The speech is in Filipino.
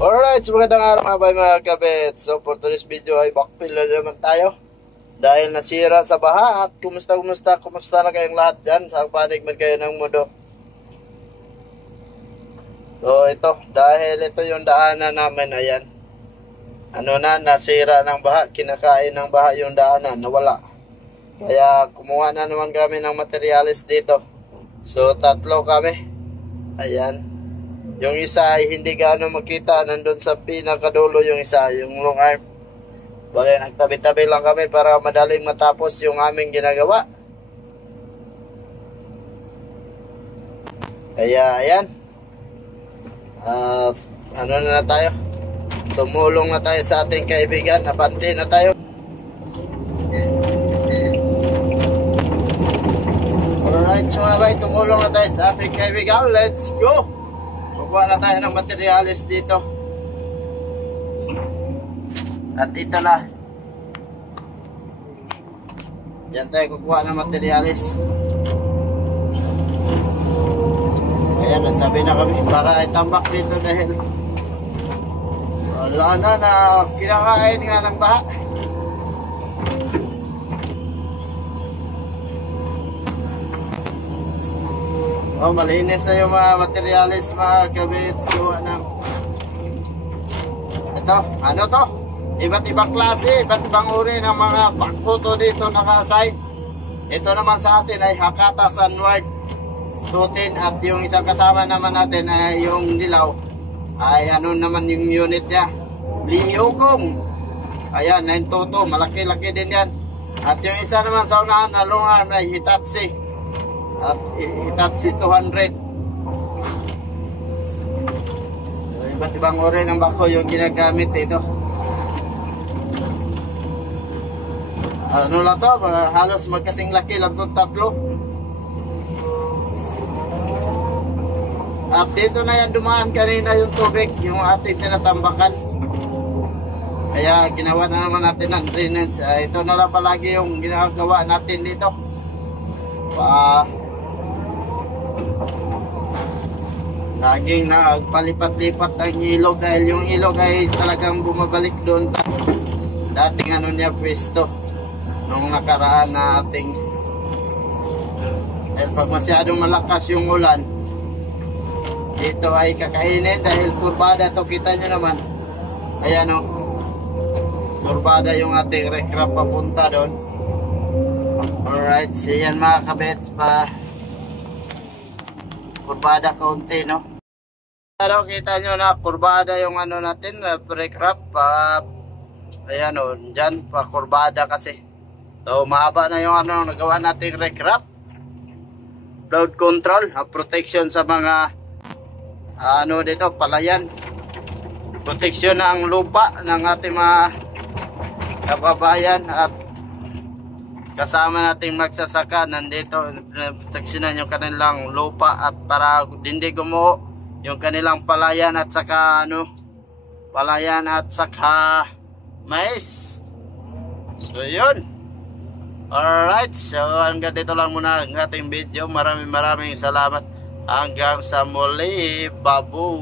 Alright, so magandang araw mga kabit. So for today's video ay backfill na naman tayo dahil nasira sa baha. At kumusta na kayong lahat dyan? Saan panig man kayo ng mundo? So ito, dahil ito yung daanan namin, ayan, nasira ng baha, kinakain ng baha yung daanan, nawala. Kaya kumuha na naman kami ng materialis dito. So tatlo kami, ayan. Yung isa ay hindi gaano makita, nandun sa pinakadulo yung isa, yung long arm. Bale, nagtabi-tabi lang kami para madaling matapos yung aming ginagawa. Kaya, ayan. Na tayo? Tumulong na tayo sa ating kaibigan, abante na tayo. Alright, so mga bay, tumulong na tayo sa ating kaibigan. Let's go! Kukuha na tayo ng materialis dito. At ito na. Yan tayo kukuha ng materialis. Ayan, nagtabi na kami para itambak dito dahil wala na kinakain nga ng baha. Oh, malinis na yung mga materialis mga kabits. Gawa ng ito, ano to? Iba't ibang klase, iba't ibang uri ng mga bakputo dito nakaside. Ito naman sa atin ay Hakata Sunward 210 at yung isang kasama naman natin ay yung dilaw. Ay ano naman yung unit niya? Liyokong. Ayan, 922, malaki-laki din yan. At yung isa naman sa unahan na lungan ay Hitachi. At Hitachi 200. Iba't ibang uri ng bako yung ginagamit dito. Ano lang to, halos magkasing laki lang itong tatlo. At dito na yan dumaan kanina yung tubig, yung ating tinatambakan. Kaya ginawa na naman natin ng drainage. Ito na lang palagi yung ginagawa natin dito. Laging nagpalipat-lipat ang ilog dahil yung ilog ay talagang bumabalik doon sa dating niya pwesto nung nakaraan na ating. Dahil pag masyadong malakas yung ulan dito ay kakainin dahil kurbada to, kita nyo naman. Ayan o, kurbada yung ating recrap papunta doon. Alright, so yan mga kabets, kurbada kaunti, no? Pero kita nyo na kurbada yung natin, brake wrap. Ayan o, dyan pa kurbada kasi. So mahaba na yung nagawa nating brake wrap. Load control, protection sa mga dito, palayan. Protection ng lupa ng ating mga kababayan at kasama nating magsasaka. Nandito proteksyonan yung kanilang lupa at para hindi gumuho yung kanilang palayan at saka palayan at saka mais. So yun. Alright, so hanggang dito lang muna ang ating video. Maraming salamat. Hanggang sa muli, babu.